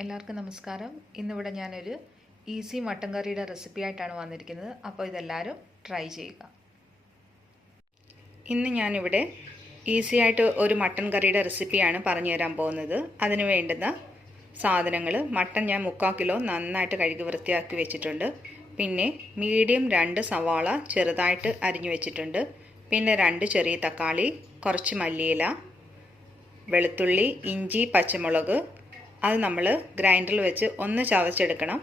എല്ലാവർക്കും നമസ്കാരം. ഇന്നിവിടെ ഞാനൊരു ഈസി മട്ടൻ കറിയുടെ റെസിപ്പി ആയിട്ടാണ് വന്നിരിക്കുന്നത്. അപ്പോൾ ഇതെല്ലാവരും ട്രൈ ചെയ്യുക. ഇന്ന് ഞാനിവിടെ ഈസി ആയിട്ട് ഒരു മട്ടൻ കറിയുടെ റെസിപ്പിയാണ് പറഞ്ഞു തരാൻ പോകുന്നത്. അതിന് വേണ്ടുന്ന സാധനങ്ങൾ: മട്ടൻ ഞാൻ 3/4 കിലോ നന്നായിട്ട് കഴുകി വൃത്തിയാക്കി വെച്ചിട്ടുണ്ട്. പിന്നെ മീഡിയം 2 സവാള ചെറുതായിട്ട് അരിഞ്ഞു വെച്ചിട്ടുണ്ട്. പിന്നെ 2 ചെറിയ തക്കാളി, കുറച്ച് മല്ലിയില, വെളുത്തുള്ളി, ഇഞ്ചി, പച്ചമുളക്. അത് നമ്മൾ ഗ്രൈൻഡറിൽ വെച്ച് ഒന്ന് ചതച്ചെടുക്കണം.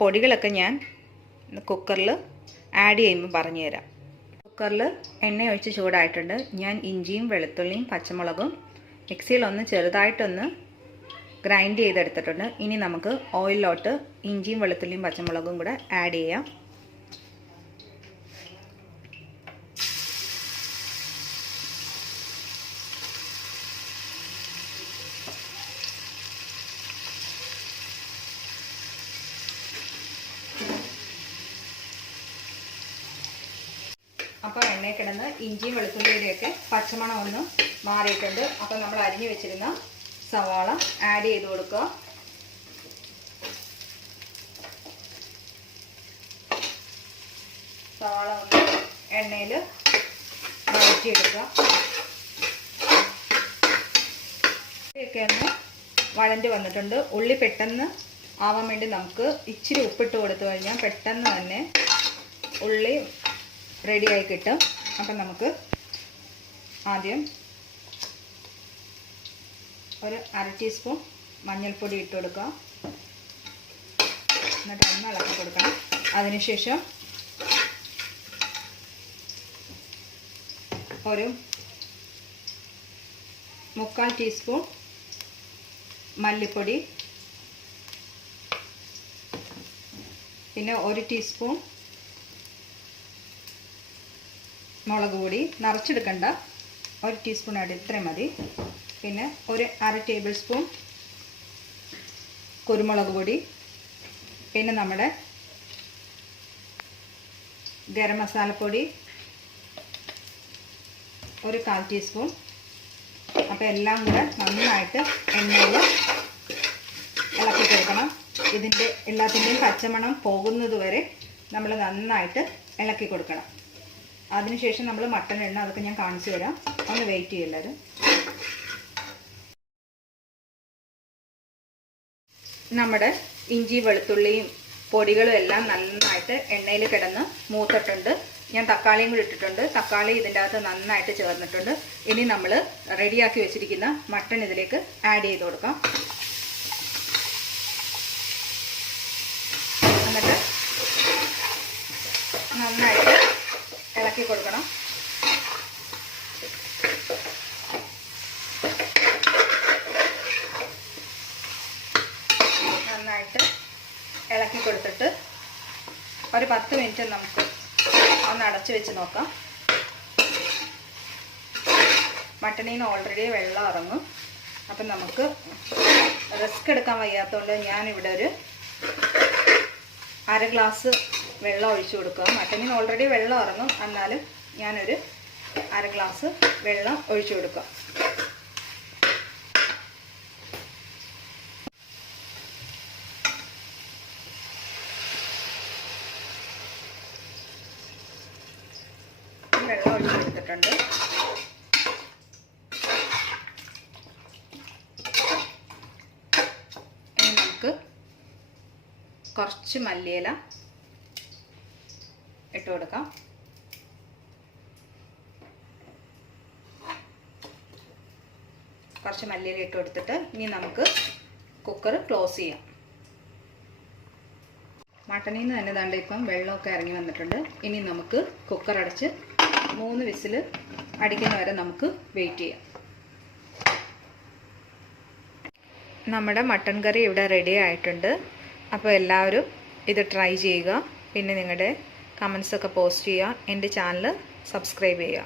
പൊടികളൊക്കെ ഞാൻ കുക്കറിൽ ആഡ് ചെയ്യുമ്പോൾ പറഞ്ഞുതരാം. കുക്കറിൽ എണ്ണ ഒഴിച്ച് ചൂടായിട്ടുണ്ട്. ഞാൻ ഇഞ്ചിയും വെളുത്തുള്ളിയും പച്ചമുളകും മിക്സിയിൽ ഒന്ന് ചെറുതായിട്ടൊന്ന് ഗ്രൈൻഡ് ചെയ്തെടുത്തിട്ടുണ്ട്. ഇനി നമുക്ക് ഓയിലിലോട്ട് ഇഞ്ചിയും വെളുത്തുള്ളിയും പച്ചമുളകും കൂടെ ആഡ് ചെയ്യാം. അപ്പോൾ എണ്ണയിൽ കിടന്ന് ഇഞ്ചിയും വെളുത്തുള്ളിയുടെയൊക്കെ പച്ചമണം ഒന്ന് മാറിയിട്ടുണ്ട്. അപ്പോൾ നമ്മൾ അരിഞ്ഞു വെച്ചിരുന്ന സവാള ആഡ് ചെയ്ത് കൊടുക്കുക. സവാള ഒന്ന് എണ്ണയിൽ വഴറ്റിയെടുക്കുക. ഉള്ളിയൊക്കെ ഒന്ന് വഴണ്ടി വന്നിട്ടുണ്ട്. ഉള്ളി പെട്ടെന്ന് ആവാൻ വേണ്ടി നമുക്ക് ഇച്ചിരി ഉപ്പിട്ട് കൊടുത്തു കഴിഞ്ഞാൽ പെട്ടെന്ന് തന്നെ ഉള്ളി റെഡിയായി കിട്ടും. അപ്പം നമുക്ക് ആദ്യം ഒരു 1/2 ടീസ്പൂൺ മഞ്ഞൾപ്പൊടി ഇട്ട് കൊടുക്കുക. എന്നിട്ട് ഒന്ന് ഇളക്കി കൊടുക്കണം. അതിനുശേഷം ഒരു 3/4 ടീസ്പൂൺ മല്ലിപ്പൊടി, പിന്നെ 1 ടീസ്പൂൺ മുളക് പൊടി. നിറച്ചെടുക്കണ്ട, 1 ടീസ്പൂൺ ആയിട്ട് ഇത്രയും മതി. പിന്നെ ഒരു 1/2 ടേബിൾ സ്പൂൺ കുരുമുളക് പൊടി, പിന്നെ നമ്മുടെ ഗരം മസാലപ്പൊടി ഒരു 1/4 ടീസ്പൂൺ. അപ്പോൾ എല്ലാം കൂടെ നന്നായിട്ട് എണ്ണയിൽ ഇളക്കി കൊടുക്കണം. ഇതിൻ്റെ എല്ലാത്തിൻ്റെയും പച്ചമണം പോകുന്നത് വരെ നമ്മൾ നന്നായിട്ട് ഇളക്കി കൊടുക്കണം. അതിനുശേഷം നമ്മൾ മട്ടൻ ഇടണം. അതൊക്കെ ഞാൻ കാണിച്ചു തരാം. ഒന്ന് വെയിറ്റ് ചെയ്യും എല്ലാവരും. നമ്മുടെ ഇഞ്ചി വെളുത്തുള്ളിയും പൊടികളും എല്ലാം നന്നായിട്ട് എണ്ണയിൽ കിടന്ന് മൂത്തിട്ടുണ്ട്. ഞാൻ തക്കാളിയും കൂടി ഇട്ടിട്ടുണ്ട്. തക്കാളി ഇതിൻ്റെ അകത്ത് നന്നായിട്ട് ചേർന്നിട്ടുണ്ട്. ഇനി നമ്മൾ റെഡിയാക്കി വെച്ചിരിക്കുന്ന മട്ടൻ ഇതിലേക്ക് ആഡ് ചെയ്ത് കൊടുക്കാം. എന്നിട്ട് നന്നായിട്ട് ഇളക്കി കൊടുക്കണം. നന്നായിട്ട് ഇളക്കി കൊടുത്തിട്ട് ഒരു 10 മിനിറ്റ് നമുക്ക് ഒന്ന് അടച്ചു വെച്ച് നോക്കാം. മട്ടനിൽ നിന്ന് ഓൾറെഡി വെള്ളം ഇറങ്ങും. അപ്പം നമുക്ക് റിസ്ക് എടുക്കാൻ വയ്യാത്തതുകൊണ്ട് ഞാനിവിടെ ഒരു 1/2 ഗ്ലാസ് വെള്ളം ഒഴിച്ചു കൊടുക്കുക. മട്ടനിൽ നിന്ന് ഓൾറെഡി വെള്ളം ഇറങ്ങും, എന്നാലും ഞാനൊരു 1/2 ഗ്ലാസ് വെള്ളം ഒഴിച്ചു കൊടുക്കുക. വെള്ളം ഒഴിച്ചു കൊടുത്തിട്ടുണ്ട്. ഇനി നമുക്ക് കുറച്ച് മല്ലിയില ഇട്ട് കൊടുക്കാം. കുറച്ച് മല്ലിയില ഇട്ട് കൊടുത്തിട്ട് ഇനി നമുക്ക് കുക്കർ ക്ലോസ് ചെയ്യാം. മട്ടനിൽ നിന്ന് തന്നെ ദാണ്ട് ഇപ്പം വെള്ളമൊക്കെ ഇറങ്ങി വന്നിട്ടുണ്ട്. ഇനി നമുക്ക് കുക്കർ അടച്ച് 3 വിസിൽ അടിക്കുന്ന വരെ നമുക്ക് വെയിറ്റ് ചെയ്യാം. നമ്മുടെ മട്ടൻ കറി ഇവിടെ റെഡി ആയിട്ടുണ്ട്. അപ്പോൾ എല്ലാവരും ഇത് ട്രൈ ചെയ്യുക. പിന്നെ നിങ്ങളുടെ കമൻസൊക്കെ പോസ്റ്റ് ചെയ്യുക. എൻ്റെ ചാനൽ സബ്സ്ക്രൈബ് ചെയ്യുക.